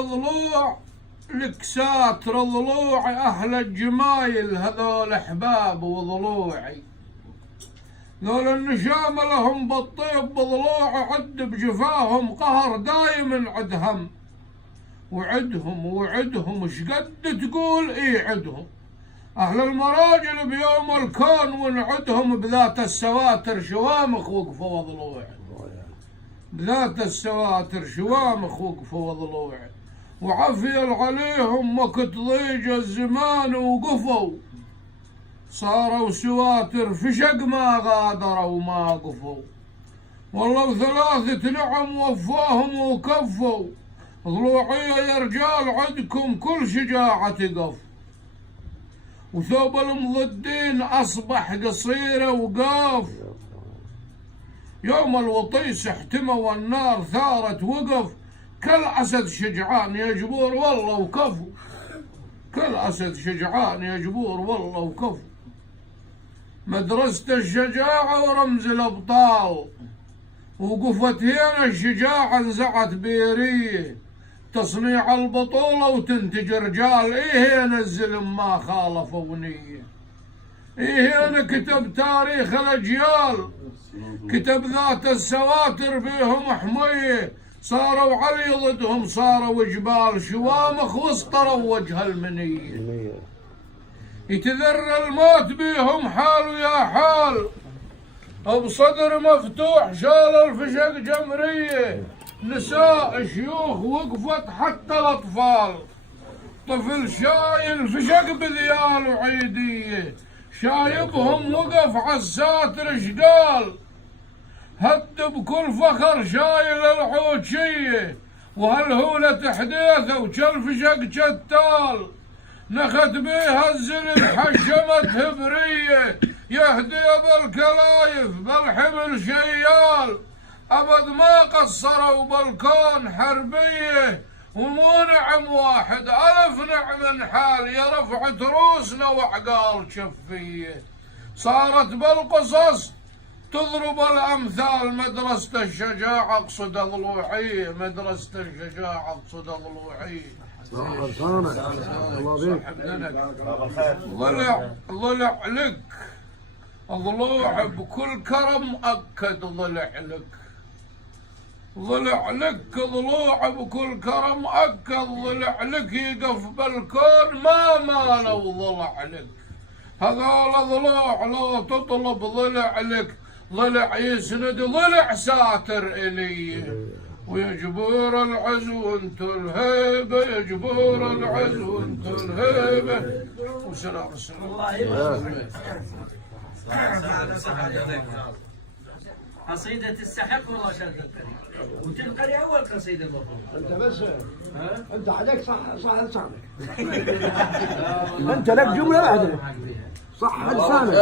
ضلوع لك ساتر ضلوع أهل الجمايل هذول أحباب وضلوعي، ذول النشام لهم بالطيب بضلوع عد بجفاهم قهر دايم عدهم وعدهم ايش قد تقول عدهم أهل المراجل بيوم الكون ونعدهم بذات السواتر شوامخ وقفوا وضلوع، بذات السواتر شوامخ وقفوا وضلوع، وعفيل عليهم وقت ضيج الزمان وقفوا صاروا سواتر فشق ما غادروا ما قفوا، والله بثلاثة نعم وفاهم وكفوا، ضلوعية يا رجال عندكم كل شجاعة تقف، وثوب المضدين أصبح قصيرة وقاف، يوم الوطيس احتمى والنار ثارت وقف، كل أسد شجعان يا جبور والله وكفو، كل أسد شجعان يا جبور والله وكفو، مدرسة الشجاعة ورمز الأبطال، وقفت هنا الشجاعة انزعت بيريه، تصنيع البطولة وتنتج رجال، هنا الزلم ما خالفوا نية، هنا كتب تاريخ الأجيال، كتب ذات السواتر بيهم حمية، صاروا علي ضدهم صاروا جبال شوامخ واسطروا وجه المنية، يتذر الموت بيهم حال ويا حال، بصدر مفتوح شال الفشق جمرية، نساء شيوخ وقفت حتى الأطفال، طفل شايل فشق بذيال وعيدية، شايبهم وقف عالساتر شقال، هد بكل فخر شايل الحوشية، وهالهولة حديثة وشلفشق شتال، نخت بيها الزلم حشمت هبرية، يهدي بالكلايف بالحمل شيال، أبد ما قصروا بالكون حربية، ومو نعم واحد ألف نعم حال، يا رفعة روسنا وعقال شفية، صارت بالقصص تضرب الأمثال، مدرسة الشجاعة اقصد ضلوعية، مدرسة الشجاعة اقصد ضلوعية، ضلع لك ضلوع بكل كرم أكد، ضلع لك ضلع لك ضلوع بكل كرم أكد، ضلع لك يقف بالكون ما مالوا ضلع لك، هذول ضلوع لو تطلب ضلع لك، ضلع يسند ضلع ساتر إلي، ويا جبور العز وانت الهيبة، يا جبور العز وانت الهيبة، وسلام السلام. قصيدة تستحق والله شهادة وتلقى أول قصيدة المفروض. أنت بس أنت عليك صح لسانك. أنت لك جملة واحدة صح لسانك.